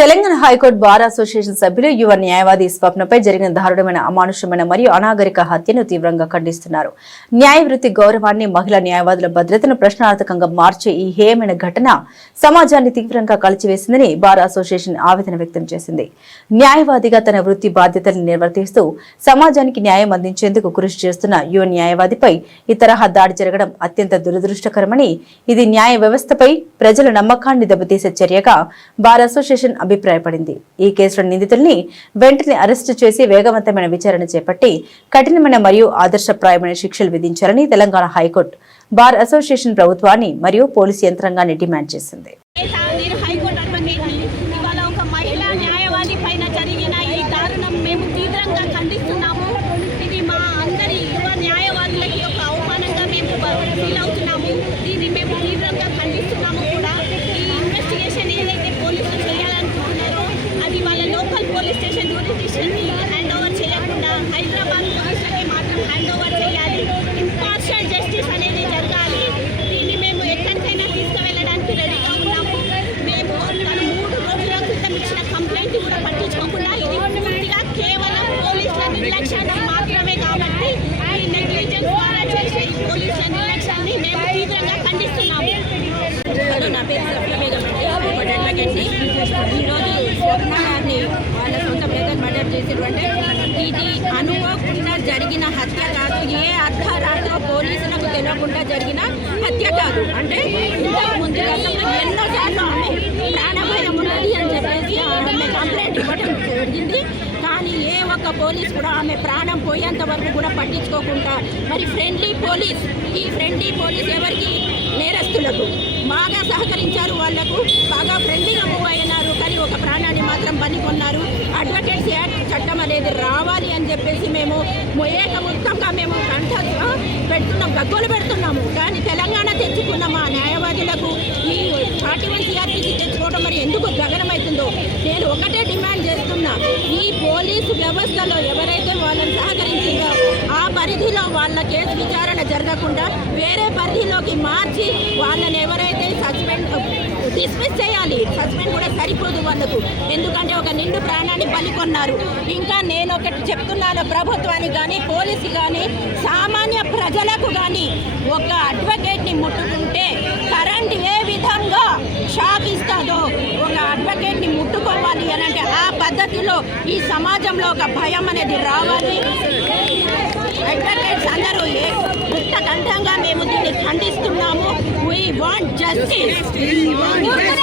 Telangana high court bar association సభ్యులు యువ న్యాయవాది స్వప్నపై జరిగిన దారుణమైన అమానుషమైన మరియు అనాగరిక హత్యను తీవ్రంగా ఖండిస్తున్నారు. న్యాయ వృత్తి గౌరవాన్ని, మహిళా న్యాయవాదుల భద్రతను ప్రశ్నార్థకంగా మార్చే ఈ హేయమైన ఘటన సమాజాన్ని తీవ్రంగా కలిచివేసిందని బార్ అసోసియేషన్ ఆవేదన వ్యక్తం చేసింది. న్యాయవాదిగా తన వృత్తి బాధ్యతలను నిర్వర్తిస్తూ సమాజానికి న్యాయం అందించేందుకు కృషి చేస్తున్న యువ న్యాయవాదిపై ఈ తరహా దాడి జరగడం అత్యంత దురదృష్టకరమని, ఇది న్యాయ వ్యవస్థపై ప్రజల నమ్మకాన్ని దెబ్బతీసే చర్యగా బార్ అసోసియేషన్ అభిప్రాయపడింది. ఈ కేసులో నిందితుల్ని వెంటనే అరెస్టు చేసి వేగవంతమైన విచారణ చేపట్టి కఠినమైన మరియు ఆదర్శప్రాయమైన శిక్షలు విధించాలని తెలంగాణ హైకోర్టు బార్ అసోసియేషన్ ప్రభుత్వాన్ని మరియు పోలీసు యంత్రాంగాన్ని డిమాండ్ చేసింది. నా పేరు సప్లమేగమండి. ఈరోజు స్వప్న గారిని వాళ్ళ సొంత బ్రదర్ మర్డర్ చేసినటువంటి ఇది అనుకోకుండా జరిగిన హత్య కాదు. ఏ అర్ధరాత్రో పోలీసులకు తెలియకుండా జరిగిన హత్య కాదు. అంటే ఇంతకు ముందు ఎన్నోసార్లు ఆమె ప్రాణభయం ఉన్నది అని చెప్పేసి ఆమె కంప్లైంట్ ఇవ్వడం జరిగింది. కానీ ఏ ఒక్క పోలీస్ కూడా ఆమె ప్రాణం పోయేంత వరకు కూడా పట్టించుకోకుండా మరి ఈ ఫ్రెండ్లీ పోలీస్ ఎవరికి నేరస్తులకు బాగా సహకరించారు, వాళ్లకు బాగా ఫ్రెండ్లీగా మూవ్ అయినారు. కానీ ఒక ప్రాణాన్ని మాత్రం బలికొన్నారు. అడ్వకేట్స్ యాక్ట్ చట్టం అనేది రావాలి అని చెప్పేసి మేము ఏకముక్తంగా మేము పెడుతున్నాం, గగ్గోలు పెడుతున్నాము. కానీ తెలంగాణ తెచ్చుకున్న మా న్యాయవాదులకు ఈ 41 CRPC తెచ్చుకోవడం మరి ఎందుకు గగనమవుతుందో నేను ఒకటే డిమాండ్ చేస్తున్నా. ఈ పోలీసు వ్యవస్థలో ఎవరైతే వాళ్ళని సహకరించిందో ఆ పరిధిలో వాళ్ళ కేసు విచారణ జరగకుండా వేరే పరిధిలోకి మార్చి వాళ్ళని ఎవరైతే డిస్మిస్ చేయాలి. సస్పెండ్ కూడా సరిపోదు వాళ్ళకు, ఎందుకంటే ఒక నిండు ప్రాణాన్ని బలికొన్నారు. ఇంకా నేను ఒకటి చెప్తున్నాను, ప్రభుత్వానికి కానీ పోలీసు కానీ సామాన్య ప్రజలకు కానీ ఒక అడ్వకేట్ని ముట్టుకుంటే కరెంట్ ఏ విధంగా షాక్ ఇస్తుందో ఒక అడ్వకేట్ని ముట్టుకోవాలి అని అంటే ఆ పద్ధతిలో ఈ సమాజంలో ఒక భయం అనేది రావాలి. అడ్వకేట్స్ అందరూ ముక్త కంఠంగా మేము దీన్ని ఖండిస్తున్నాము. We want justice.